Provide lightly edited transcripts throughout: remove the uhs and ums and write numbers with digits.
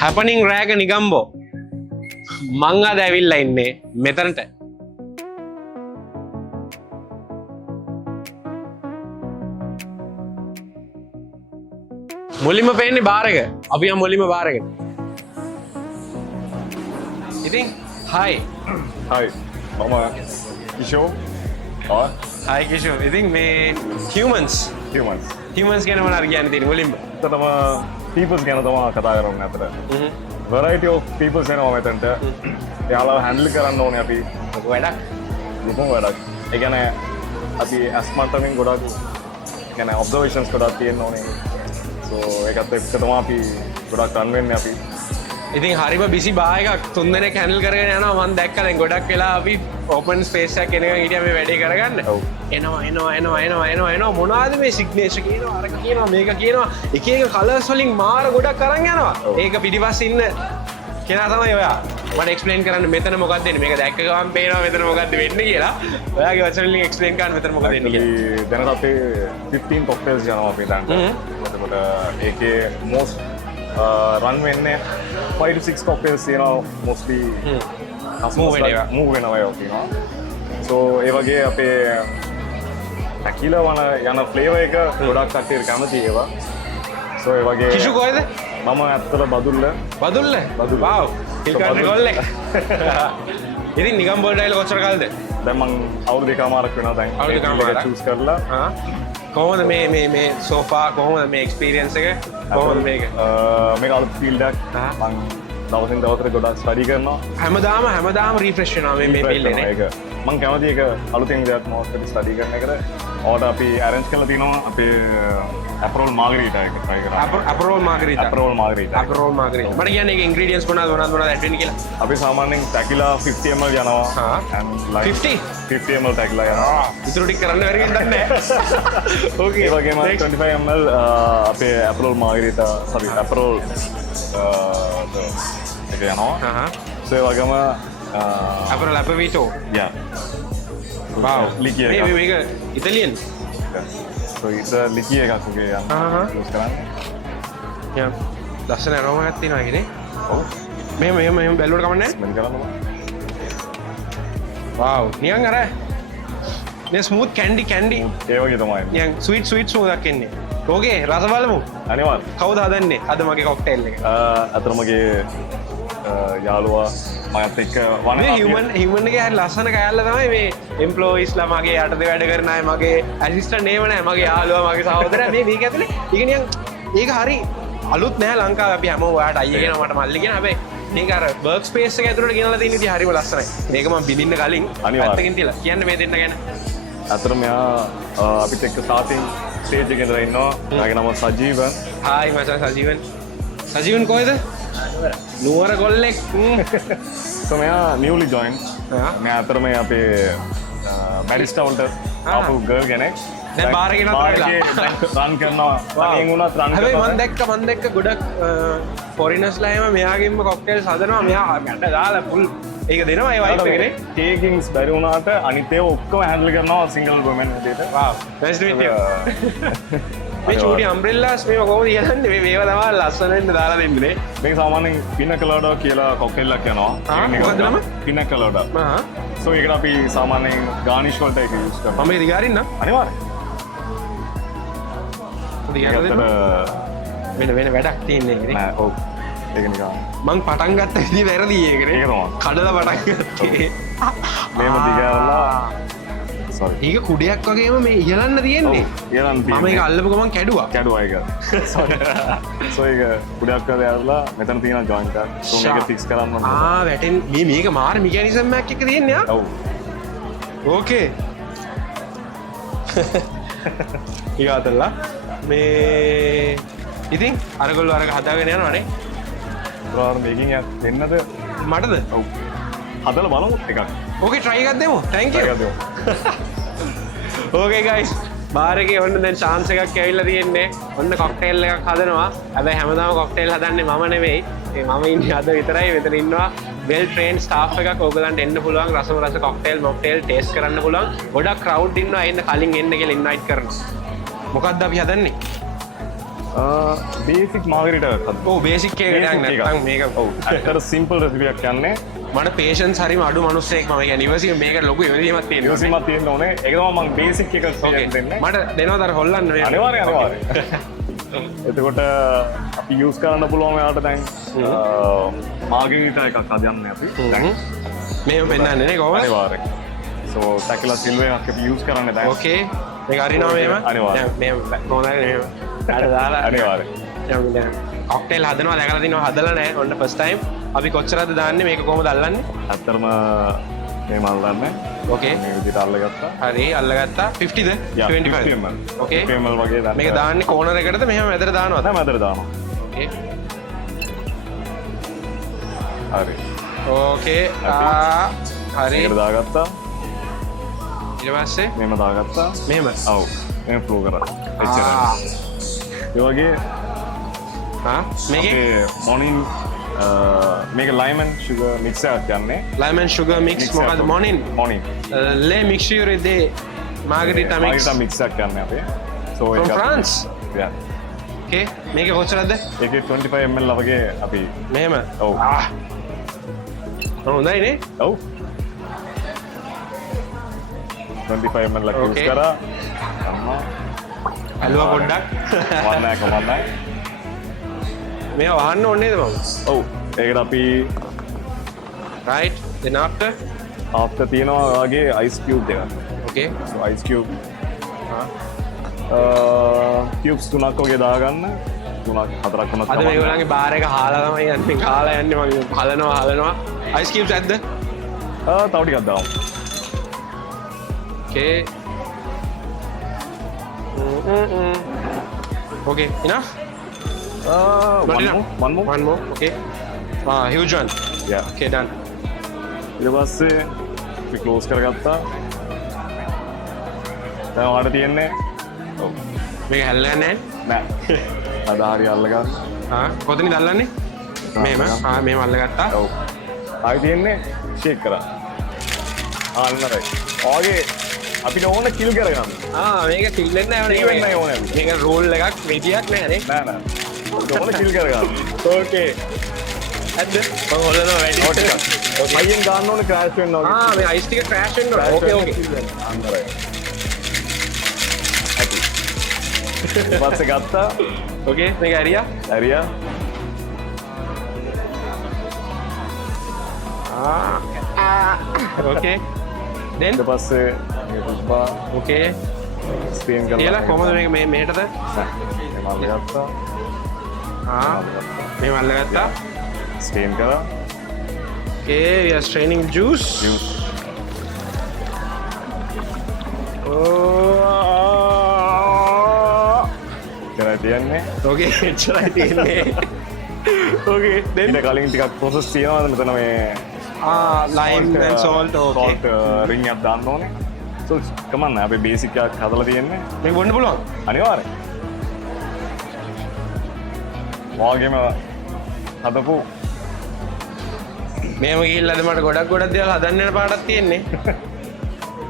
හැපනින් රෑක නිගම්බෝ මං අද ඇවිල්ලා ඉන්නේ මෙතනට. මුලින්ම පේන්නේ බාර් එක. අපි යමු මුලින්ම බාර් එකට. ඉතින් හයි. හයි. මම කිෂෝ. හයි කිෂෝ. ඉතින් මේ humans ගැන මොනවද කියන්නේ තියෙන්නේ මුලින්ම? තම peoples ගැන තමයි කතා කරන්නේ අතට. variety of peoples එනවා මෙතනට. එයාලව handle කරන්න ඕනේ අපි. මොකක් වැඩක්? ලොකුම වැඩක්. ඒ කියන්නේ අපි අස්මන්තමින් ගොඩක් කියන්නේ observations ගොඩක් තියෙන්න ඕනේ. so ඒකත් එක්ක තමයි අපි ගොඩක් රන් වෙන්නේ අපි. ඉතින් හරිම බිසි බා එකක් 3 දෙනෙක් හැන්ඩල් කරගෙන යනවා. මම දැක්කා දැන් ගොඩක් වෙලා අපි ඕපන් ස්පේස් එකක් එනකන් හිටියා මේ වැඩේ කරගන්න. එනවා මොනවද මේ සිග්නේචර් කියනවා අරක කියනවා මේක කියනවා එක එක කලර්ස් වලින් මාර ගොඩක් අරන් යනවා. ඒක පිටිපස්සේ ඉන්න කෙනා තමයි ඔයා. මට එක්ස්ප්ලেইন කරන්න මෙතන මොකක්ද වෙන්නේ මේක දැක්ක ගමන් පේනවා මෙතන මොකක්ද වෙන්නේ කියලා. ඔයාගේ වචන වලින් එක්ස්ප්ලেইন කරන්න මෙතන මොකක්ද වෙන්නේ කියලා. දැනට අපේ 15 cocktails යනවා අපි දැන්. එතකොට ඒකේ most run වෙන්නේ 5 to 6 cocktails තියෙනවා mostly move වෙනවා ඒක තියෙනවා. so ඒ වගේ අපේ tequila වන යන flavor එක ගොඩක් කට්ටියට කැමති ඒවා. so ඒ වගේ කිෂු කොහෙද? මම ඇත්තට බදුල්ල. wow පිල්කන්න ගොල්ලෙක්. ඉතින් නිගම්බෝල් ඩයිල කොච්චර කාලද? දැන් මං අවුරුදු දෙකමාරක් වෙනවා දැන්. අවුරුදු දෙකමාරක් choose කරලා. කොහොමද මේ සෝෆා කොහොමද මේ එක්ස්පීරියන්ස් එක? කොහොමද මේක? මේක අලුත් ෆීල්ඩ් එකක්. මං දවසින් දවසට ගොඩක් ස්ටඩි කරනවා. හැමදාම රීෆ්‍රෙෂ් වෙනවා මේ ෆීල්ඩ් එක. මං කැමති එක අලුතෙන් දෙයක් මොකක්ද ස්ටඩි කරන එකට. ඔයාලට අපි arrange කරලා තිනවා අපේ Aperol Margarita එක try කරන්න. Aperol Margarita. මට කියන්නේ ඒක ingredients මොනවද ඇඩ් වෙන්නේ කියලා. අපි සාමාන්‍යයෙන් tequila 50 ml යනවා. and like 50 ml tequila යනවා. ඉතුරු ටික කරන්න බැරි වෙන්නේ නැහැ. okay. ඒ වගේම 25 ml අපේ Aperol Margarita Aperol එක යනවා. so ඒ වගේම Aperol Apavito. yeah. wow. liqueur එක. මේක Italian. so it's a liqueur එකක් වගේ යනවා. use කරන්නේ. yeah. ලස්සන aroma එකක් තියෙනවා ඒකනේ. ඔව්. මෙහෙම බැලුවට කමක් නැහැ. ස්මෙල් කරන්න. wow. නිකන් අර මේ ස්මූත් කැන්ඩි ඒ වගේ තමයි. නිකන් ස්වීට් ස්මූදක් එන්නේ. ඕකේ රස බලමු. අනිවාර්යයෙන්. කවුද හදන්නේ අද මගේ කොක්ටේල් එක? අතන මගේ යාළුවා මමත් එක්ක මේ හියුමන් එකේ හරි ලස්සන කෑල්ල තමයි මේ එම්ප්ලොයිස්ලා මගේ යටතේ වැඩ කරන අය මගේ ඇසිස්ටන්ට් නේම නෑ මගේ යාළුවා මගේ සහෝදරයා මේක ඇතුලේ ඒක නිකන් ඒක හරි අලුත් නෑ ලංකාවේ අපි හැමෝම ඔයාට අයියා කියන මට මල්ලි කියන හැබැයි මේක අර වර්ක් ස්පේස් එක ඇතුලට ගෙනලා තියෙන ඉතින් හරිම ලස්සනයි මේක මම බිඳින්න කලින් පැත්තකින් තියලා කියන්න මේ දෙන්න ගැන අතන මෙයා අපිත් එක්ක ස්ටාර්ටින් ස්ටේජ් එකේ ඉඳලා ඉන්නවා මගේ නම සජීවන් හායි මචං සජීවන් කොහෙද නුවර ගොල්ලෙක් so මෙයා newly joined මෙයා අතරම අපේ බැරිස්ටා වලට ආපු ගර්ල් කෙනෙක් දැන් බාර් එකේ නතර වෙලා රන් කරනවා තනියෙන් වුණත් රන් කරනවා හැබැයි මම දැක්ක ගොඩක් ෆොරිනර්ස්ලා එහෙම මෙයාගෙන්ම කොක්ටේල්ස් හදනවා මෙයා ගැට දාලා ෆුල් ඒක දෙනවා ඒ වයිබ් එකනේ ටේකින්ග්ස් බැරි වුණාට අනිත් ඒවා ඔක්කොම හැන්ඩල් කරනවා සිංගල් වුමන් විදිහට wow nice to meet you මේ චූටි අම්බ්‍රෙල්ලාස් මේව කොහොමද යන්නේ මේවා තමයි ලස්සන වෙන්න දාලා දෙන්නේ මේක සාමාන්‍යයෙන් පිනා කලාඩා කියලා කොක්ටේල් එකක් යනවා මොකක්ද නම පිනා කලාඩා so ඒකට අපි සාමාන්‍යයෙන් ගානිෂ් වලට ඒක යූස් කරනවා මම දිගාරින්න අනිවාර්යයෙන් වෙන වැඩක් තියෙන්නේ ඒකනේ නෑ ඔව් ඒක නිකන් මං පටන් ගත්ත විදිහ වැරදි ඒකනේ ඒක තමයි කඩලා පටන් ගත්තේ මේව දිගාරලා sorry ඒක කුඩයක් වගේම මේ ඉහලන්න තියෙන්නේ ඉහලන්න තියෙන්නේ මම ඒක අල්ලපු ගමන් කැඩුවා ඒක sorry so ඒක කුඩයක් කරලා මෙතන තියෙන ජොයින්ට් එක so මේක ෆික්ස් කරන්න වැටෙන් මේක මාර මෙකැනිසම් එකක් එක තියෙන්නේ ඔව් ඕකේ ඊගාතල්ලා මේ ඉතින් අරගොල්ලෝ අරක හදාගෙන යනවානේ බ්‍රෝ මේකින් එකක් දෙන්නද මටද ඔව් හදලා බලමු එකක් ඕකේ try එකක් දෙමු thank you okay guys bar එකේ ඔන්න දැන් chance එකක් ඇවිල්ලා තියෙන්නේ ඔන්න කොක්ටේල් එකක් හදනවා හැබැයි හැමදාම කොක්ටේල් හදන්නේ මම නෙවෙයි මම ඉන්නේ අද විතරයි මෙතන ඉන්නවා well trained staff එකක් ඕගලන්ට එන්න පුළුවන් රස කොක්ටේල් මොක්ටේල් ටේස්ට් කරන්න පුළුවන් ගොඩක් crowd ඉන්නවා එන්න කලින් එන්න කියලා invite කරනවා මොකක්ද අපි හදන්නේ බේසික් මාගරිට ඕ බේසික් එකට යන්න නැත්නම් මේක ඇත්තට සිම්පල් රෙසිපියක් කියන්නේ මට පේෂන්ස් හරිම අඩු මිනිස්සෙක් මම කියන්නේ ඉවසීම මේක ලොකු ඉවසීමක් තියෙනවා ඉවසීමක් තියෙන්න ඕනේ ඒක තමයි මම බේසික් එක දෙන්නේ මට දෙනවද අර හොල්ලන්න මේ අනිවාර්යෙන් එතකොට අපි යූස් කරන්න පුළුවන් එයාට දැන් මාගරිට එකක් හදන්න අපි දැන් මේව පෙන්නන්නේ නේ කොහොමද අනිවාර්යෙන් සෝ ටැකිලා සිල්වර් එකක් අපි යූස් කරන්නේ දැන් ඕකේ මේක හරිනවා මේව අනිවාර්යෙන් මේ කොහොමද මේව අර දාලා අනිවාර්යෙන් කොක්ටේල් හදනවා දැකලා තිනවා හදලා නැහැ ඔන්න ෆස්ට් ටයිම් අපි කොච්චරද දාන්නේ මේක කොහොමද අල්ලන්නේ ඇත්තටම මේ මල්ලන්නේ ඕකේ මේ විදිහට අල්ලගත්තා හරි අල්ලගත්තා 50ද 25 ඕකේ 50 ml වගේ දාන්න මේක දාන්නේ කෝනර් එකටද මෙහෙම මැදට දානවද තමයි මැදට දානවා ඕකේ හරි ඕකේ හරි මේකට දාගත්තා ඊට පස්සේ මෙහෙම දාගත්තා මෙහෙම ඔව් මෙහෙම ෆ්ලෝ කරා එච්චරයි ඒ වගේ මේකේ මොනින් මේක ලයිමන් ෂුගර් මික්ස් එකක් ගන්නේ ලයිමන් ෂුගර් මික්ස් මොකද මොනින් ලේ මික්ස්චර් දේ මාගරිටා මික්ස් මික්ස් එකක් ගන්න අපි so from France yeah okay මේක කොච්චරද ඒකේ 25 ml වගේ අපි මෙහෙම ඔව් හොඳයි නේ ඔව් 25 ml ලක් යූස් කරා අම්මා අලුවා පොඩ්ඩක් වන්නයි මේ වහන්න ඕනේ නේද මම ඔව් ඒකට අපි right then after තියෙනවා වගේ ice cube එකක් okay so ice cube cubes තුනක් වගේ දාගන්න තුනක් හතරක් වුණත් අද මේගොල්ලන්ගේ බාර් එක හාලා තමයි යන්නේ කාලා යන්නේ මම හලනවා ice cubes ඇද්ද තව ටිකක් දාමු okay okay enough one more okay huge one yeah okay done ඊට පස්සේ අපි ක්ලෝස් කරගත්තා දැන් ඔයාලට තියෙන්නේ ඔව් මේක හැල්ලන්නේ නෑ අද හරි අල්ලගන්න කොතනින්ද අල්ලන්නේ මෙහෙම මෙහෙම අල්ලගත්තා ඔව් ආයි තියෙන්නේ ෂේක් කරා අන්නරයි ඔයගේ අපිට ඕන කිල් කරගන්න මේක කිල් වෙන්න ඕනේ මේක රෝල් එකක් විදියක් නෑ නේ නෑ ඕන කිල් කරගන්න ඕකේ ඇද්ද මම හොල්ලනවා වැඩි ටිකක් අයියෙන් ගන්න ඕනේ ක්‍රෑෂ් වෙන්න ඕනේ මේ අයිස් ටික ක්‍රෑෂ් වෙන්න ඕනේ ඕකේ අන්නරයි ඇති පස්සේ ගත්තා ඕකේ මේක ඇරියා ඕකේ then ඊට පස්සේ මේක තිබ්බා ඕකේ ස්පීන් කරලා කියලා කොහමද මේක මෙහෙටද මම අල්ලගත්තා මේ අල්ලගත්තා ස්පීන් කරා okay we are straining juice කරා තියන්නේ okay එච්චරයි තියෙන්නේ okay then ඊට කලින් ටිකක් process තියෙනවා මෙතන මේ lime and salt okay salt ring එකක් දාන්න ඕනේ so කමන්න අපි බේසික් එකක් හදලා තියෙන්නේ මේක බොන්න පුළුවන් අනිවාර්යෙන් වාගේම හදපු මේම ගිහිල්ලාද මට ගොඩක් දේවල් හදන්න යන පාටක් තියෙන්නේ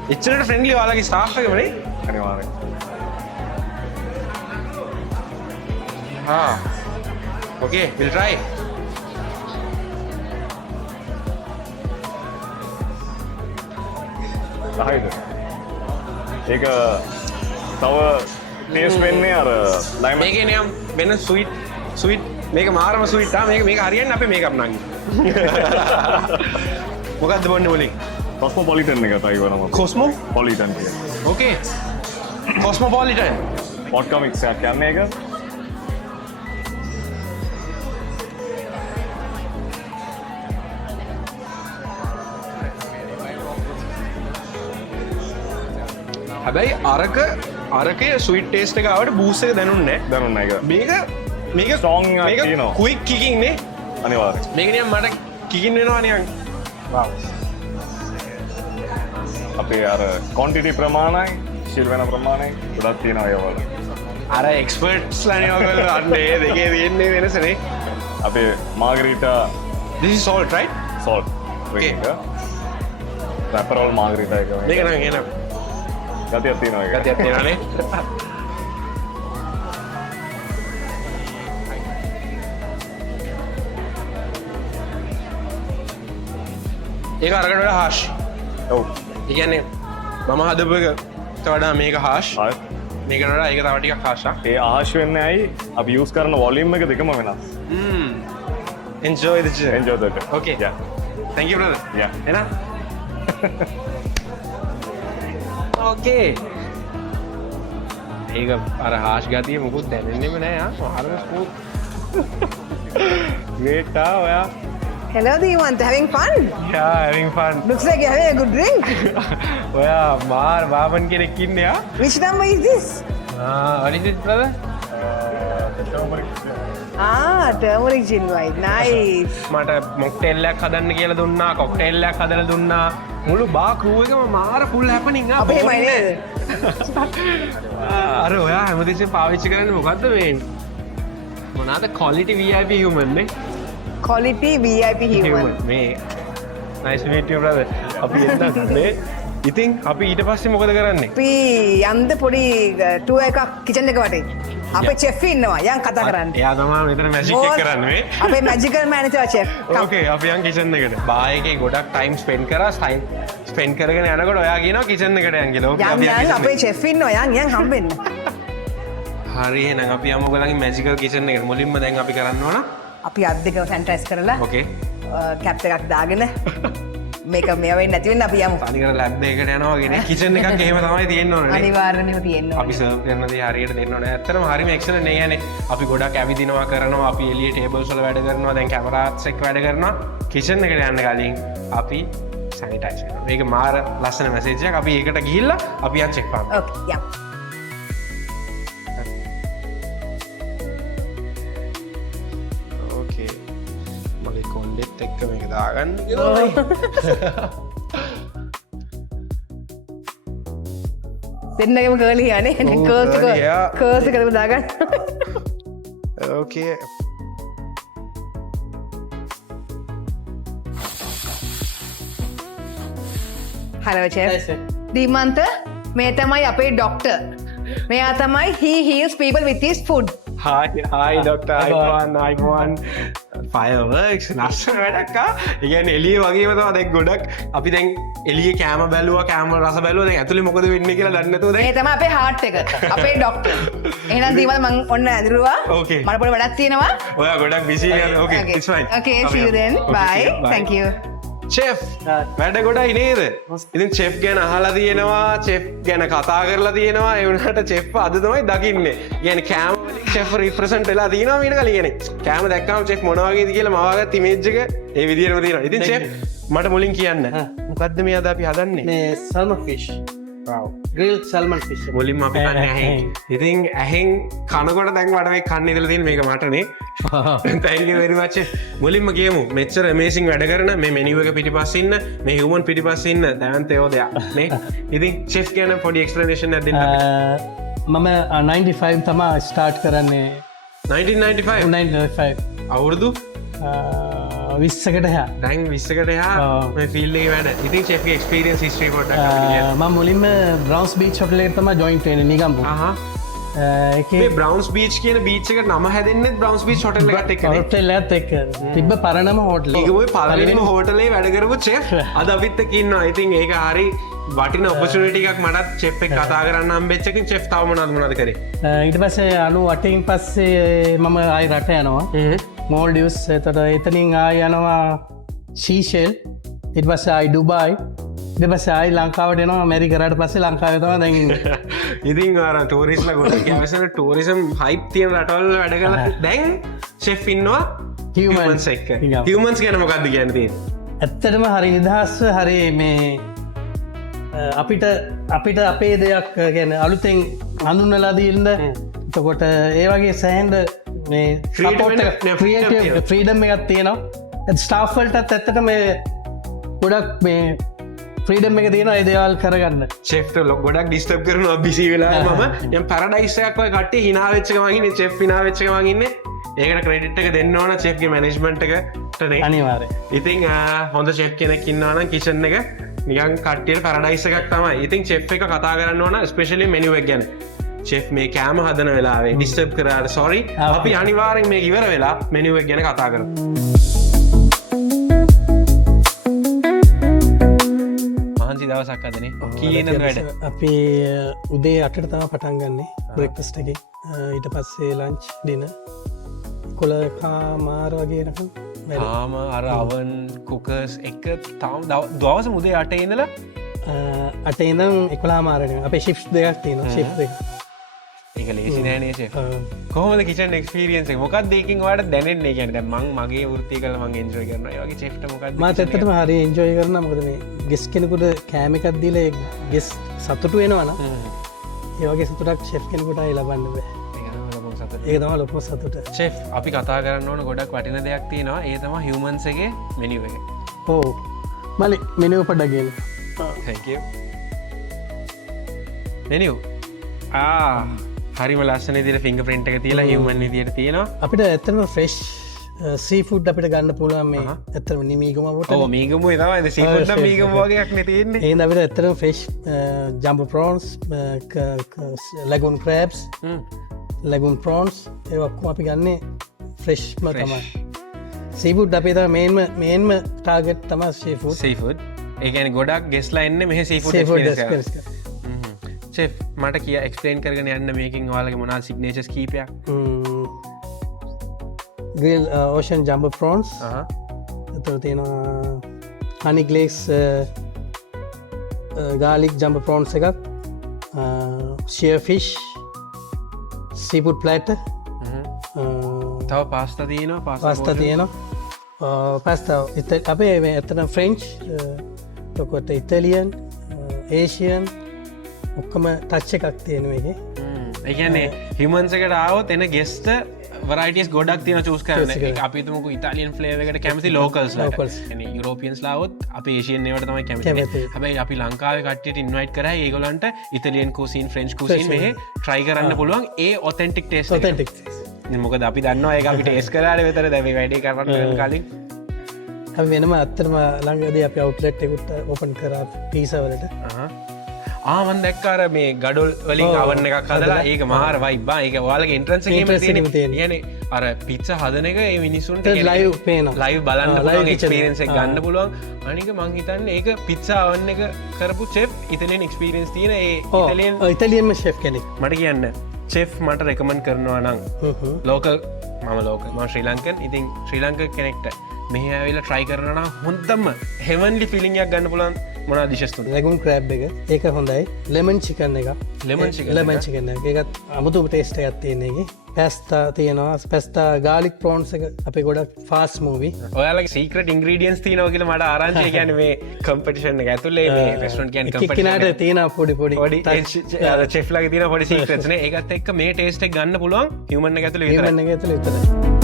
එච්චරට ෆ්‍රෙන්ඩ්ලි ඔයාලගේ ස්ටාෆ් එකම නේ අනිවාර්යෙන් okay we'll try හරිද ඒක තව ටේස්ට් වෙන්නේ අර ලයිම් මේකේ නියම් වෙන ස්වීට් මේක මාරම ස්වීට් මේක හරියන්නේ අපේ මේකප් නංගි මොකද්ද බොන්නේ මුලින් කොස්මොපොලිටන් එක try කරනවා කොස්මොපොලිටන් එක okay කොස්මොපොලිටන් වොඩ්කා මික්ස් එකක් යන්නේ ඒක හැබැයි අරකේ ස්වීට් ටේස්ට් එක ආවට බූස්ට් එක දැනුන්නේ ඒක මේක ස්ට්‍රෝං එකක් තියෙනවා ක්වික් කිකින් නේ අනිවාර්යෙන් මේක නිකන් මට කිකින් වෙනවා නිකන් අපේ අර ක්වොන්ටිටි ප්‍රමාණයි ෂිල් වෙන ප්‍රමාණයි ගොඩක් තියෙනවා ඒවල අර එක්ස්පර්ට්ස්ලා නේ ඔයගොල්ලෝ අන්නේ දෙකේ තියෙන්නේ වෙනසනේ අපේ මාගරිටා this is salt right salt okay රැපරෝල් මාගරිටා එක මේක නම් එන ගතියක් තියෙනවා ඒක ගතියක් තියෙනවානේ ඒක අරකට වඩා හාෂ්. ඔව්. ඒ කියන්නේ මම හදපු එකට වඩා මේක හාෂ්. හරි. මේකට වඩා ඒක තව ටිකක් හාෂා. ඒ ආහාශ වෙන්නේ ඇයි අපි යූස් කරන වොලියම් එක දෙකම වෙනස්. Enjoy the journey. Enjoy that. Okay. Yeah. Thank you brother. Yeah. එහෙනම් Okay. ඒක අර හාෂ් ගතිය මොකුත් දැනෙන්නෙම නෑ ආ. හරිම ස්මූත්. Great ඔයා. Hello, Deemanth. Having fun? Yeah, having fun. Looks like you're having a good drink. ඔයා මාර් බාබන් කෙනෙක් ඉන්නේ ආ. Which number is this? What is it brother? Turmeric gin white. Nice. මට මොක්ටේල් එකක් හදන්න කියලා දුන්නා, කොක්ටේල් එකක් හදලා දුන්නා. මුළු බා ක්‍රූ එකම මාර ෆුල් හැපනින් ආ. අපේමයි නේද? අර ඔයා හැමතිස්සෙම පාවිච්චි කරන්නේ මොකද්ද මේ? මොනවාද quality VIP human නේ? Quality VIP human. මේ nice to meet you brother. අපි එන්න මේ ඉතින් අපි ඊට පස්සේ මොකද කරන්නේ? අපි යන්ද පොඩි tour එකක් kitchen එක වටේ. අපේ chef ඉන්නවා. යන් කතා කරන්න. එයා තමයි මෙතන magic එක කරන්නේ මේ. අපේ magical manager chef. Okay, අපි යන් kitchen එකට. බා එකේ ගොඩක් time spend කරා, time spend කරගෙන යනකොට ඔයා කියනවා kitchen එකට යන් කියලා. Okay, අපි යන් අපේ chef ඉන්නවා. යන් හම්බෙන්න. හරි එහෙනම් අපි යමු ඔයගලගේ magical kitchen එකට. මුලින්ම දැන් අපි කරන්න ඕන. අපි අත් දෙක sanitize කරලා Okay. cap එකක් දාගෙන මේක මේ වෙන්නේ නැති වෙන්න අපි යමු. අනිකට ලැබ් එකකට යනවා වගේ නේ. kitchen එකක් එහෙම තමයි තියෙන්න ඕනේ නේ. අනිවාර්යයෙන්ම තියෙන්න ඕනේ. අපි සර්ව් කරන දේ හරියට දෙන්න ඕනේ. ඇත්තටම හරිම එක්සලන්ට් නේ යන්නේ. අපි ගොඩක් ඇවිදිනවා කරනවා, අපි එළියේ ටේබල්ස් වල වැඩ කරනවා, දැන් කැමරාස් එක්ක වැඩ කරනවා. kitchen එකට යන්න කලින් අපි sanitize කරනවා. මේක මාර ලස්සන මැසේජ් එකක්. අපි ඒකට ගිහිල්ලා අපි යන් check කරමු. Okay, යමු. Okay. මගේ කොණ්ඩෙත් එක්ක මේක දාගන්න. දෙන්නගේම කර්ලි යන්නේ. curly, yeah. කර්ස් එකම දාගන්න. Okay. Hello chef. Deemanth, මේ තමයි අපේ ડોක්ටර්. මෙයා තමයි he heals people with his food. Hi Dr. iPhone fireworks ලස්සන වැඩක් ආ. ඒ කියන්නේ එළියේ වගේම තමයි දැන් ගොඩක් අපි දැන් එළියේ කැම බැලුවා කැම රස බැලුවා දැන් ඇතුලේ මොකද වෙන්නේ කියලා දන්නේ නැතුව මේ දැන් තමයි අපේ heart එක. අපේ ડોක්ටර්. එහෙනම් Deemanth මම ඔන්න ඇඳුරුවා. Okay. මට පොඩි වැඩක් තියෙනවා. ඔයා ගොඩක් busy කියලා. Okay, it's fine. Okay, see you then. Okay, Bye. see you. Bye. Thank you. Chef වැඩ ගොඩයි නේද? ඉතින් චෙෆ් ගැන අහලා තියෙනවා, චෙෆ් ගැන කතා කරලා තියෙනවා. ඒ වුණාට චෙෆ් අද තමයි දකින්නේ. කියන්නේ කැම වලින් චෙෆ් රිප්‍රසන්ට් වෙලා තියෙනවා මීන කලින් කියන්නේ. කැම දැක්කම චෙෆ් මොනවා වගේද කියලා මවාගත්ත ඉමේජ් එක ඒ විදිහටම තියෙනවා. ඉතින් චෙෆ් මට මුලින් කියන්න. මොකද්ද මේ අද අපි හදන්නේ? මේ salmon fish. Wow. Grilled salmon fish. මුලින්ම අපි කන්නේ ඇහෙන්. ඉතින් ඇහෙන් කනකොට දැන් වඩ මේ කන්න ඉඳලා තියෙන මේක මටනේ. Thank you very much. මුලින්ම කියමු මෙච්චර amazing වැඩ කරන මේ menu එක පිටිපස්සේ ඉන්න මේ human පිටිපස්සේ ඉන්න දැවන්ත යෝධයා නේ. ඉතින් chef කියන පොඩි explanation එකක් දෙන්න. මම 95 තමා ස්ටාර්ට් කරන්නේ 1995 95 අවුරුදු 20කට හැ දැන් 20කට එහා මේ ෆීල්ඩ් එකේ වැඩ. ඉතින් chef ගේ experience history පොඩ්ඩක් අපිට කියන්න. මම මුලින්ම බ්‍රවන්ස් බීච් හොටල් එකට තමයි ජොයින් වෙන්නේ නිගම්බු. ඒකේ මේ බ්‍රවුන්ස් බීච් කියන බීච් එකට නම හැදෙන්නේ බ්‍රවුන්ස් බීච් හොටල් එකත් එක්කනේ. හොටල් එකත් එක්ක තිබ්බ පරණම හොටල්. ඒක ඔය පළවෙනිම හෝටලේ වැඩ කරපු chef අද අපිත් එක්ක ඉන්නවා. ඉතින් ඒක හරි වටින opportunity එකක් මටත් chef එක්ක කතා කරන්න හම්බෙච්ච එකකින් chef තව මොනවද කරේ? ඊට පස්සේ 98න් පස්සේ මම ආයි රට යනවා. මෝල්ඩිව්ස් එතකොට එතනින් ආයි යනවා සීෂෙල්. ඊට පස්සේ ආයි ඩුබායි. ඊට පස්සේ ආයි ලංකාවට එනවා. ඇමරිකාවට පස්සේ ලංකාවේ තමයි දැන් ඉන්නේ. ඉතින් අර ටූරිස්ට්ලා ගොඩක් අවශ්‍ය ටූරිසම් හයිප් තියෙන රටවල් වැඩ කරලා දැන් chef ඉන්නවා humans එක්ක. humans ගැන මොකක්ද කියන්න තියෙන්නේ? ඇත්තටම හරි නිදහස්ව හරි මේ අපිට අපේ දෙයක් ගැන අලුතෙන් හඳුන්වලා දීන්න. එතකොට ඒ වගේ සෑහෙන මේ ෆ්‍රීඩම් එකක් තියෙනවා. ස්ටාෆ් වලටත් ඇත්තට මේ ගොඩක් මේ ෆ්‍රීඩම් එක තියෙනවා ඒ දේවල් කරගන්න. චෙෆ්ට ගොඩක් ඩිස්ටර්බ් කරනවා බිසි වෙලා මම දැන් පැරඩයිස් එකක් වගේ කට්ටිය hina වෙච්ච ගමන් ඉන්නේ චෙෆ් hina වෙච්ච ගමන් ඉන්නේ. ඒකට ක්‍රෙඩිට් එක දෙන්න ඕන චෙෆ් ගේ මැනේජ්මන්ට් එකට නේ. අනිවාර්යයෙන්. ඉතින් හොඳ චෙෆ් කෙනෙක් ඉන්නවා නම් කිචන් එක නිකන් කට්ටියට පැරඩයිස් එකක් තමයි. ඉතින් චෙෆ් එක කතා කරන්න ඕන ස්පෙෂලි මෙනු එක ගැන. චෙෆ් මේ කෑම හදන වෙලාවේ ඩිස්ටර්බ් කරාට සෝරි. අපි අනිවාර්යෙන් මේක ඉවර වෙලා මෙනු එක ගැන කතා කරමු. දවසක් අදනේ කීනද වැඩ අපි උදේ 8ට තම පටන් ගන්නේ බ්‍රෙක්ෆස්ට් එකේ ඊට පස්සේ ලන්ච් ඩිනර් 11 මාර වගේ නකම් තාම අර අවන් කුකස් එක තාම දවස මුදේ 8 ඉඳලා 8 ඉඳන් 11 මාරට අපේ ශිෆ්ට් දෙකක් තියෙනවා ශිෆ්ට් දෙක ඒක ලේසි නෑ නේ ෂෙෆ් කොහොමද කිචන් එක්ස්පීරියන්ස් එක මොකක්ද ඒකෙන් ඔයාලට දැනෙන්නේ කියන්නේ දැන් මං මගේ වෘත්තිය කරලා මං එන්ජොයි කරනවා ඒ වගේ ෂෙෆ්ට මොකක්ද මාත් ඇත්තටම හරි එන්ජොයි කරනවා මොකද මේ ගෙස් කෙනෙකුට කෑම එකක් දීලා ඒ ගෙස් සතුටු වෙනවා නම් ඒ වගේ සතුටක් ෂෙෆ් කෙනෙකුට ආයි ලබන්න බෑ ඒක තමයි ලොකුම සතුට ෂෙෆ් අපි කතා කරන්න ඕන ගොඩක් වටින දෙයක් තියෙනවා ඒ තමයි හියුමන්ස් එකේ මෙනියු එක ඕ මලි මෙනියු පොඩ්ඩක් ගේන්න thank you මෙනියු හරිම ලස්සන විදිහට ෆින්ගර් ප්‍රින්ට් එක තියලා හියුමන් විදියට තියෙනවා අපිට ඇත්තටම ෆ්‍රෙෂ් සීෆුඩ් අපිට ගන්න පුළුවන් මේ ඇත්තටම නිමීගමට ඔව් මීගමුයි තමයි සී ෆුඩ් නම් මීගම වගේක් නේ තියෙන්නේ එහෙනම් අපිට ඇත්තටම ෆ්‍රෙෂ් ජම්බෝ ප්‍රෝන්ස් ලැගුන් ක්‍රැබ්ස් ලැගුන් ප්‍රෝන්ස් ඒ ඔක්කොම අපි ගන්නේ ෆ්‍රෙෂ්ම තමයි සීෆුඩ් අපේ තමයි මේන්ම ටාගට් තමයි සීෆුඩ් ඒ කියන්නේ ගොඩක් ගෙස්ලා එන්නේ මෙහි සීෆුඩ් එක්ස්පීරියන්ස් එක ෂෙෆ් මට කිය එක්ස්පලේන් කරගෙන යන්න මේකින් ඔයාලගේ මොනවද සිග්නේචර්ස් කීපයක් ග්‍රිල් ඕෂන් ජම්බෝ ප්‍රෝන්ස් එතකොට තියෙනවා හනි ග්ලේක්ස් ගාලික් ජම්බෝ ප්‍රෝන්ස් එකක් ෂියර් ෆිෂ් සීෆුඩ් ප්ලැටර් තව පාස්තා තියෙනවා පාස්තා තියෙනවා පාස්තා අපේ මේ ඇත්තටම ෆ්‍රෙන්ච් එතකොට ඉතාලියන් ඒෂියන් ඔක්කම ටච් එකක් තියෙන එක ඒ කියන්නේ හියුමන්ස් එකට ආවොත් එන ගෙස්ට වරයිටිස් ගොඩක් තියෙන චූස් කරන්න අපි හිතමුකෝ ඉතාලියන් ෆ්ලේවර් එකට කැමති ලෝකල්ස් يعني යුරෝපියන්ස් ලාවොත් අපි ඒෂියන් ඒවට තමයි කැමති හැබැයි අපි ලංකාවේ කට්ටියට ඉන්වයිට් කරා ඒගොල්ලන්ට ඉතාලියන් කුසින් ෆ්‍රෙන්ච් කුසින් මෙහෙ try කරන්න පුළුවන් ඒ ඔතෙන්ටික් ටේස්ට් ඔතෙන්ටික් මොකද අපි දන්නවා ඒක අපි ටේස්ට් කරාට විතර දැන් මේ වැඩේ කරන්න කලින් අපි වෙනම අත්තරම ළඟදී අපි අවුට්ලෙට් එකකට ඕපන් කරා පීසා වලට ආමන් දැක්කාර මේ ගඩොල් වලින් අවන්න එකක් හදලා ඒක මහර වයිබා ඒක ඔයාලගේ එන්ට්‍රන්ස් එකේම තියෙන يعني අර පිට්සා හදන එක ඒ මිනිස්සුන්ට ලයිව් පේනවා ලයිව් බලන්න පුළුවන් එක්ස්පීරියන්ස් එක ගන්න පුළුවන් අනික මං හිතන්නේ ඒක පිට්සා අවන්න එක කරපු ෂෙෆ් ඉතාලියන් එක්ස්පීරියන්ස් තියෙන ඒ ඉතාලියන්ම ෂෙෆ් කෙනෙක් මට කියන්න ෂෙෆ් මට රෙකමන්ඩ් කරනවා නම් ලෝකල් මම ශ්‍රී ලංකන් ඉතින් ශ්‍රී ලංක කෙනෙක්ට මෙහ ඇවිලා ට්‍රයි කරනවා හොඳම හෙවන්ලි ෆිලිංයක් ගන්න පුළුවන් මොනා දිශස්තු ලැගුන් ක්‍රැබ් එක ඒක හොඳයි ලෙමන් චිකන් එක ලෙමන් චිකන් එක ඒකත් අමුතු ටේස්ට් එකක් තියෙන එකේ පැස්තා තියෙනවා පැස්තා ගාලික් ප්‍රෝන්ස් එක අපේ ගොඩක් ෆාස්ට් මූවි ඔයාලගේ සීක්‍රට් ඉන්ග්‍රීඩියන්ට්ස් තියෙනවා කියලා මට ආරංචි කියන්නේ මේ කම්පිටිෂන් එක ඇතුලේ මේ රෙස්ටොරන්ට් කියන්නේ කම්පිටිෂන් එක තියෙන පොඩි ෂෙෆ් ලාගේ තියෙන පොඩි සීක්‍රට්ස් නේ ඒකත් එක්ක මේ ටේස්ට් එක ගන්න පුළුවන් හියුමන් එක ඇතුලේ විතරයි හියුමන් එක ඇතුලේ විතරයි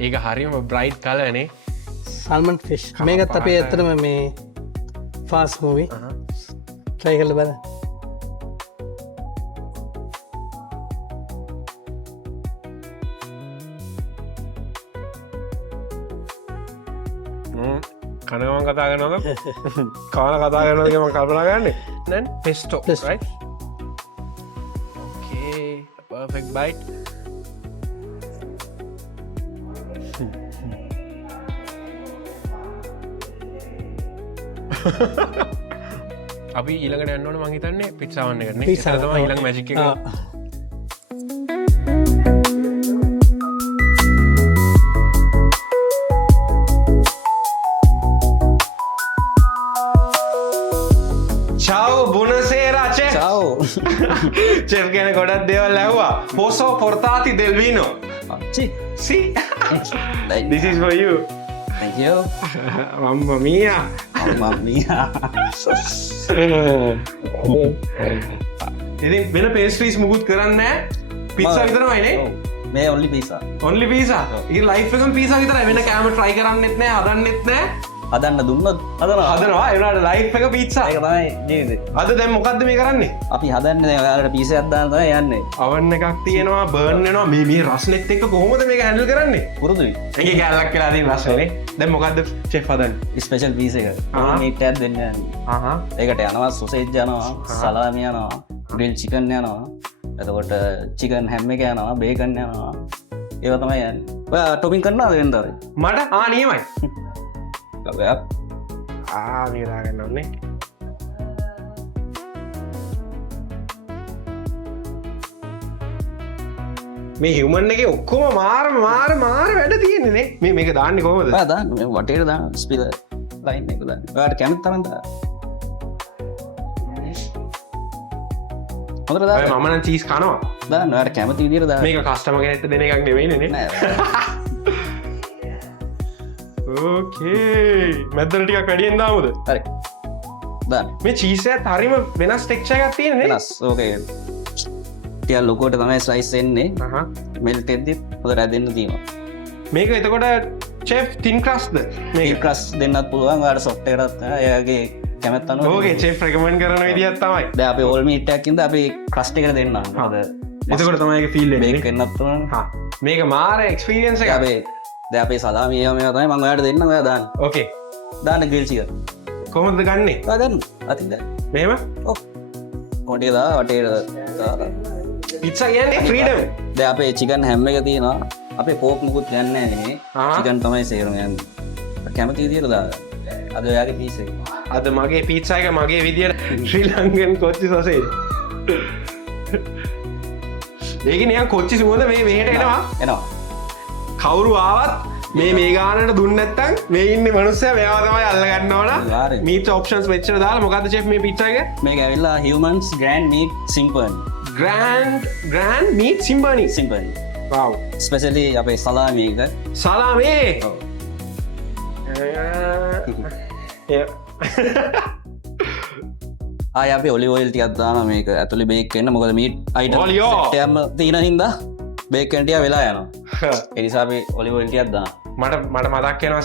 ඒක හරිම බ්‍රයිට් කලර්නේ සල්මන් ෆිෂ් මේකත් අපේ ඇත්තටම මේ ෆාස්ට් මූවි try කරලා බලන්න කනගමන් කතා කරනවද කාන කතා කරනවද කියලා මම කල්පනා කරන්නේ then pesto right okay perfect bite අපි ඊළඟට යන්න ඕන මං හිතන්නේ පිට්සා වන්න එකනේ ඒක තමයි ඊළඟ මැජික් එක ciao buonasera chef ciao chef ගැන ගොඩක් දේවල් ඇහුවා posso portati del vino sì sì this is for you thank you mamma mia mamma mia ඉතින් වෙන පේස්ට්‍රීස් මුකුත් කරන්නේ නැහැ පිට්සා විතරමයිනේ මේ only pizza only pizza ඉතින් ලයිෆ් එකම pizza විතරයි වෙන කෑම try කරන්නෙත් නැහැ හදන්නෙත් නැහැ හදන්න දුන්නොත් හදනවා ඒ වුණාට ලයිෆ් එක pizza ඒක තමයි ජීවිතේ අද දැන් මොකද්ද මේ කරන්නේ අපි හදන්නේ ඔයාලට පීසා එකක් දාන්න තමයි යන්නේ oven එකක් තියෙනවා බර්න් වෙනවා මේ රස්නෙත් එක්ක කොහොමද මේක හැන්ඩල් කරන්නේ පුරුදුයි ඒකේ කැලක් වෙලා තියෙන රස්නේ දැන් මොකද්ද chef හදන්නේ ස්පෙෂල් පීස් එක මීට් එකක් දෙන්න යන්නේ ඒකට යනවා සොසේජ් යනවා සලාමි යනවා ග්‍රිල් චිකන් යනවා එතකොට චිකන් හැම් එක යනවා බේකන් යනවා ඒවා තමයි යන්නේ ඔයා ටොපින් කරනවද වෙනදාද මට නියමයි ලබයක් මේදාගන්න ඔන්නේ මේ හිවමන් එක ඔක්කොම මාර වැඩ තියෙන්නේ මේ මේක දාන්න කොමද දාන්න වටේට දා ස්පිල ලයින් එක දාන්න ඔයාට කැමති තරම් දාන්න හොඳට දාන්න මමන චීස් කනවා දාන්න ඔයාට කැමති විදිහට දාන්න මේක කස්ටම කෙනෙක්ට දෙන එකක් නෙවෙයිනේ නෑ ඕකේ මැද්දට ටිකක් වැඩියෙන් දාමුද හරි දාන්න මේ චීසයත් හරිම වෙනස් ටෙක්චර් එකක් තියෙන්නේ වෙනස් ඕකේ ටිකක් ලොකුවට තමයි ස්ලයිස් එන්නේ මෙල්ට් එද්දි හොඳට ඇදෙන්න තියෙනවා මේක එතකොට චෙෆ් තින් ක්‍රස්ද මේ ක්‍රස් දෙන්නත් පුළුවන් ඔයාලට සොෆ්ට් එකටත් එයාගේ කැමැත්ත අනුව ඕකේ චෙෆ් රෙකමන්ඩ් කරන විදිහක් තමයි දැන් අපි ඕල් මීට් එකක් ඉඳලා අපි ක්‍රස්ට් එකට දෙන්න හොඳ එතකොට තමයි ඒක ෆීල් වෙන්නේ මේක එන්නත් පුළුවන් මේක මාර එක්ස්පීරියන්ස් එකක් අපි දැන් අපේ සලාමි ඒවා මේවා තමයි මම ඔයාලට දෙන්නම් ඔයා දාන්න ඕකේ දාන්න ග්‍රිල් චිකන් කොහොමද ගන්නෙ ඔයා දාන්න අතින් දාන්න මෙහෙම ඔව් කොණ්ඩේ දා වටේට දාලා පිට්සා කියන්නේ ෆ්‍රීඩම් දැන් අපේ චිකන් හැම් එක තියෙනවා අපේ පෝක් මුකුත් යන්නේ නැහැ නේ චිකන් තමයි සේරම යන්නේ කැමති විදියට දාන්න අද ඔයාගේ පීස් එක අද මගේ පිට්සා එක මගේ විදියට ශ්‍රී ලංකන් කොච්චි සොසේජ් ඒක නිකන් කොච්චි සුවඳ මේ මෙහෙට එනවා කවුරු ආවත් මේ ගානට දුන්න නැත්තම් මේ ඉන්නේ මිනිස්සයා මෙයාව තමයි අල්ලගන්න ඕන මීට් ඔප්ෂන්ස් මෙච්චර දාලා මොකද්ද චෙෆ් මේ පිට්සා එක මේක ඇවිල්ලා humans grand meat simple grand meat simple wow specially අපේ සලාමි එක සලාමේ ආය අපි ඔලිව් ඔයිල් ටිකක් දානවා මේක ඇතුලේ බේක් වෙන්න මොකද මීට් අයිටම් ඔලියෝ! සෙට් එකම තියෙන හින්දා බේක් වෙන්න ටික වෙලා යනවා ඒ නිසා අපි ඔලිව් ඔයිල් ටිකක් දානවා මට මතක් වෙනවා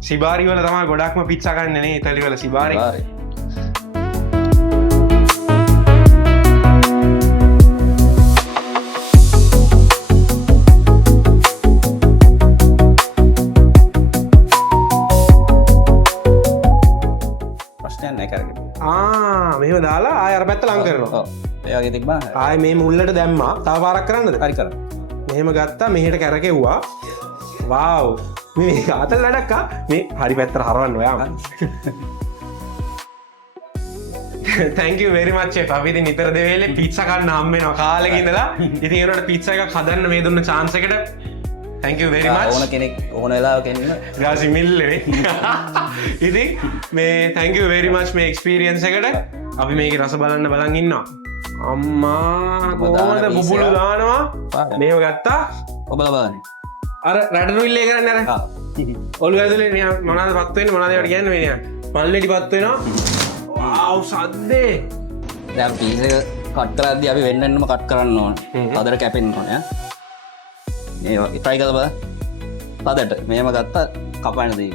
සිබාරි වල තමයි ගොඩක්ම පිට්සා ගන්න නේ ඉතාලි වල සිබාරි ප්‍රශ්නයක් නැහැ කරගෙන මෙහෙම දාලා ආය අර පැත්ත ලං කරනවා ඒ වගේ තිබ්බා ආය මේ මුල්ලට දැම්මා තව පාරක් කරන්නද හරි කරා මෙහෙම ගත්තා මෙහෙට කැරකෙව්වා වාව් මේ අතල් වැඩක්කා මේ හරි පැත්තට හරවන්න ඔයාම thank you very much chef අපි ඉතින් නිතර දෙවේලේ පීට්සා කන්න හම්බ වෙනවා කාලෙක ඉඳලා ඉතින් ඒකට පීට්සා එකක් හදන්න මේ දුන්න chance එකට thank you very much ඕන කෙනෙක් ඕන වෙලාවක එන්න ගාසි මිල්ලනේ ඉතින් මේ thank you very much මේ experience එකට අපි මේකේ රස බලන් ඉන්නවා අම්මා කොහොමද බුබුලු දානවා මේව ගත්තා ඔබලා බලන්න අර රැඩනුල්ලේ කරන්න අර ඔලු ඇතුලේ මොනවද පත් වෙන්නේ මොනවද ඒවට කියන්නේ මේ පල්ලෙටි පත් වෙනවා ආව් සද්දේ දැන් පීස් එක කට් කරද්දී අපි වෙන්නම කට් කරන්න ඕන අදට කැපෙන්න ඕන මේ try කරලා බලන්න පදට මේව ගත්තා කපන්න දෙයි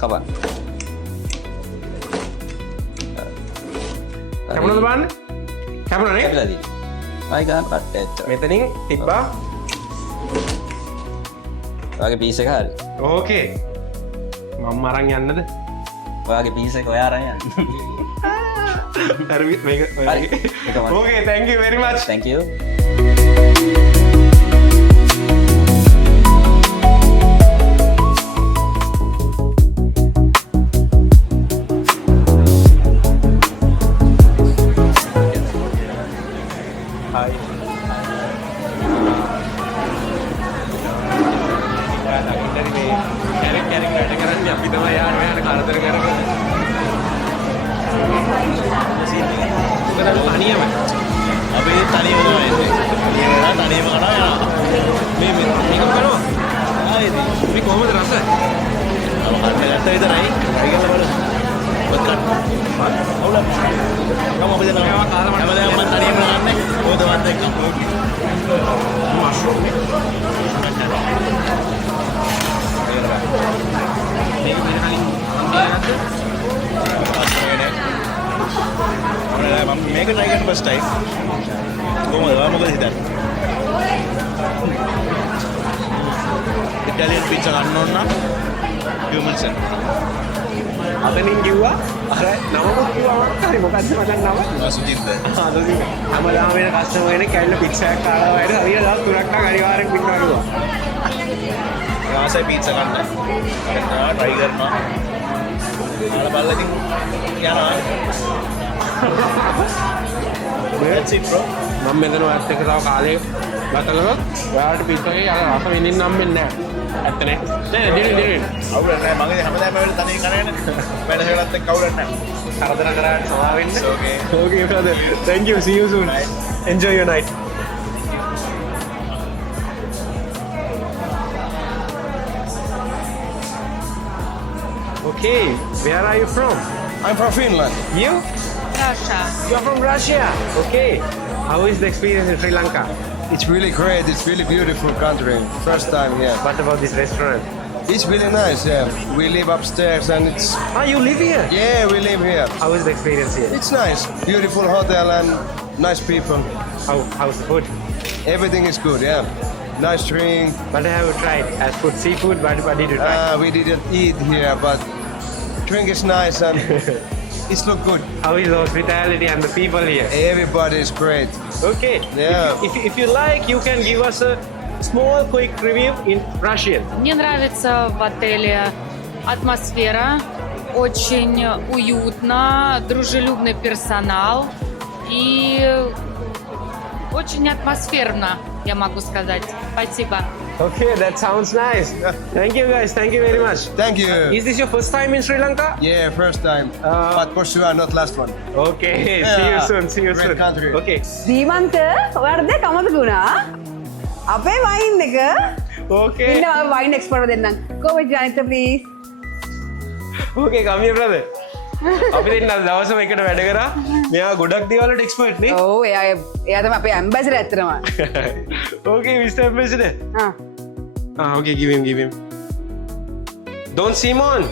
කපන්න කැපුණාද බලන්න කැපුණා නේ කැපිලා දී ආයි ගන්න කට් ඇච්ච මෙතනින් තිබ්බා ඔයාගේ පීස් එක හරි ඕකේ මම අරන් යන්නද ඔයාගේ පීස් එක ඔයා අරන් යන්න හරි මේක ඕකේ thank you very much thank you මේක try කරන්න first time කොහොමද මොකද හිතන්නේ ඉතාලියන් pizza ගන්න ඕන නම් humans අතනින් කිව්වා අර නමකුත් කිව්වා හරි මොකද්ද මට නම සුජිත් හැමදාම වෙන කස්ටමර් කෙනෙක් කැල්ල පිට්සා එකක් කාලා වයිද හරියට දවස් 3ක් නම් අනිවාර්යෙන් පිටනවා කිව්වා ආසයි පීත්සා කන්න. කරනවා try කරනවා. ආල බලලා ඉතින් යනවා. That's it bro. මම මෙතන ඔයත් එක්ක තව කාලේ ගත කරොත් ඔයාලට පිට්ටෝගේ අර රස විඳින්න හම්බෙන්නේ නැහැ. ඇත්තනේ. නෑ දින. අවුලක් නැහැ. මගේ හැමදාම වෙල තනියෙන් කරගෙන වැඩ එක්ක අවුලක් නැහැ. කරදර කරාට සමා වෙන්න. Okay. Okay brother. Thank you. See you soon. Enjoy your night. Okay, where are you from? I'm from Finland. You? Russia. You're from Russia. Okay. How is the experience in Sri Lanka? It's really great. It's really beautiful country. First time here. What about this restaurant? It's really nice. Yeah, we live upstairs and it's Ah, you live here? yeah, we live here. How is the experience here? It's nice. Beautiful hotel and nice people. How's the food? Everything is good. Yeah, nice drink. What have you tried? As food, seafood, what did you try? We didn't eat here, but drink is nice and it's look good. How is the hospitality and the people here? Everybody is great. Okay. Yeah. If you like, you can give us a small, quick review in Russian. Мне нравится в отеле атмосфера, очень уютно, дружелюбный персонал и очень атмосферно, я могу сказать. Спасибо. Okay, that sounds nice. Thank you guys. Thank you very much. Thank you. Is this your first time in Sri Lanka? Yeah, first time, but for sure not last one. Okay. See you soon. See you Great soon. country. Okay. දීමන්ත ඔයාට දැන් කමද ගුණා අපේ වයින් එක Okay. ඉන්න වයින් expert දෙන්නම් Covid ජනිත please Okay, come here, brother. අපි දෙන්න අද දවසම එකට වැඩ කරා. මෙයා ගොඩක් දේවල් වලට එක්ස්පර්ට් නේ. ඔව් එයා තමයි අපේ ඇම්බැසිඩර් ඇත්තටම Okay, Mr. Ambassador. ආ Okay, give him. Don Simon.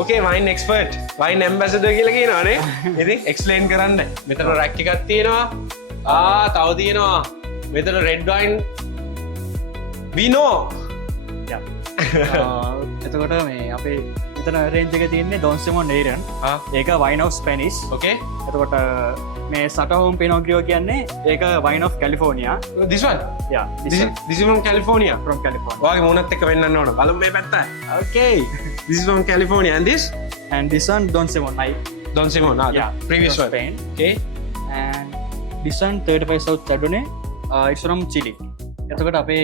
Okay, wine expert. Wine ambassador කියලා කියනවානේ. ඉතින් explain කරන්න. මෙතන rack එකක් තියෙනවා. තව තියෙනවා. මෙතන red wine. We know. එතකොට මේ අපේ එතන රේන්ජ් එක තියන්නේ ඩොන්සිමොන් ඒරන් ඒක වයින් ඔෆ් ස්පැනිස් Okay. එතකොට මේ සටහෝම් පිනෝග්‍රියෝ කියන්නේ ඒක වයින් ඔෆ් කැලිෆෝනියා This one. යා This is from California. from California ඔයාගේ මූණත් එක්ක වෙන්නන්න ඕන. බලමු මේ පැත්ත. Okay. This is from California and this and this one Don Simon Don Simon. The previous one. Spain Okay. and this one 35 South Chardonnay it's from Chile එතකොට අපේ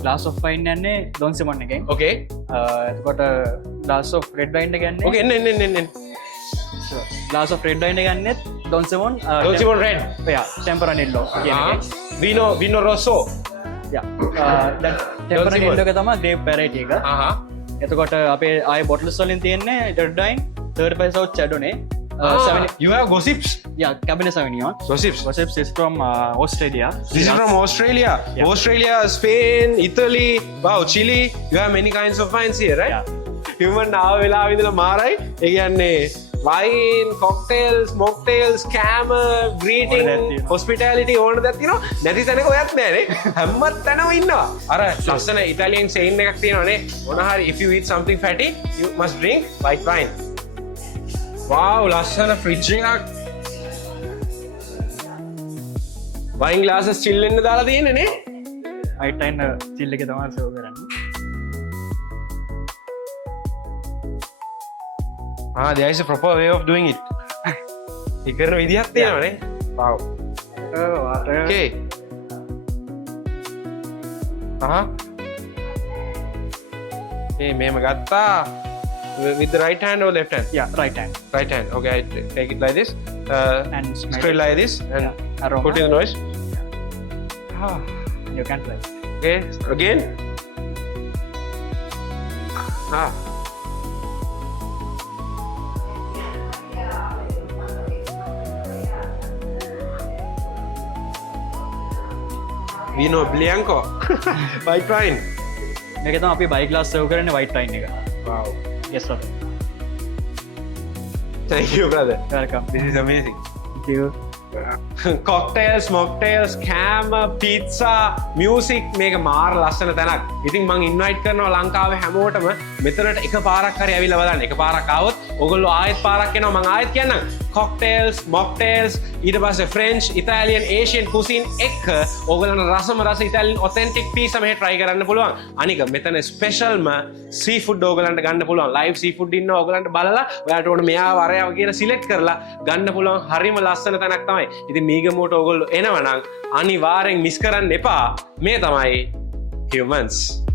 glass of wine යන්නේ Don Simon එකෙන් Okay. එතකොට glass of red wine එක යන්නේ Okay, එන්න. glass of red wine එක යන්නේ Don Simon Don Simon red. yeah Tempranillo කියන එකේ Vino Rosso. ටෙම්පරනිල්ල එක තම ග්‍රේප් පැරයිට එක එතකොට අපේ ආය බොටල්ස් වලින් තියෙන්නේ ඩඩයින් 35 South Chardonnay You have gossips. Cabernet Sauvignon Gossips. Gossips is from Australia. This is from Australia. Yeah. Australia, Spain, Italy, wow, Chile. You have many kinds of wines here, right? Yeah. Human ආව වෙලාව ඉඳලා මාරයි. ඒ කියන්නේ wine, cocktails, mocktails, scammer, greeting, ඕන දෙයක් තියෙනවා. hospitality ඕන දෙයක් තියෙනවා. නැති තැනක ඔයත් නෑනේ. හැම තැනම ඉන්නවා. අර ලස්සන Italian saying එකක් තියෙනවානේ. මොන හරි if you eat something fatty, you must drink white wine. Wow, ලස්සන fridge එකක්. wine glasses chill වෙන්න දාලා තියෙන්නේ නේ. අයිටයින් චිල් එක තමයි සර්ව් කරන්නේ. There is a proper way of doing it. ඒ කරන විදිහක් තියෙනවානේ. Wow. Okay. මේම ගත්තා. With the right hand or left hand? Yeah, right hand. Right hand. Okay, I take it like this. And smell Straight it. like this and Aroma. put in the noise. You can try. Okay, again. Vino Bianco. White wine. මේක තමයි අපි බයි glass serve කරන්නේ white wine එක. Wow. Yes sir. Thank you, brother. Welcome. This is amazing. Thank you. Cocktails, mocktails, cam, pizza, music මේක මාර ලස්සන තැනක්. ඉතින් මම ඉන්වයිට් කරනවා ලංකාවේ හැමෝටම මෙතනට එක පාරක් හරි ඇවිල්ලා බලන්න. එක පාරක් ආවොත් ඕගොල්ලෝ ආයෙත් පාරක් එනවා. මම ආයෙත් කියන්නම්. කොක්ටේල්ස් මොක්ටේල්ස් ඊට පස්සේ ෆ්‍රෙන්ච් ඉතාලියන් ඒෂියන් කුසින් එක්ක ඕගලන්ට රසම රස ඉතාලියන් ඔතෙන්ටික් පීසා මෙහෙ try කරන්න පුළුවන්. අනික මෙතන ස්පෙෂල්ම සී ෆුඩ් ඕගලන්ට ගන්න පුළුවන්. ලයිව් සී ෆුඩ් ඉන්න ඕගලන්ට බලලා ඔයාලට ඕන මෙයා වරයව කියලා සිලෙක්ට් කරලා ගන්න පුළුවන්. හරිම ලස්සන තැනක් තමයි. ඉතින් මීගමෝට ඕගොල්ලෝ එනවනම් අනිවාර්යෙන් මිස් කරන්න එපා. මේ තමයි humans.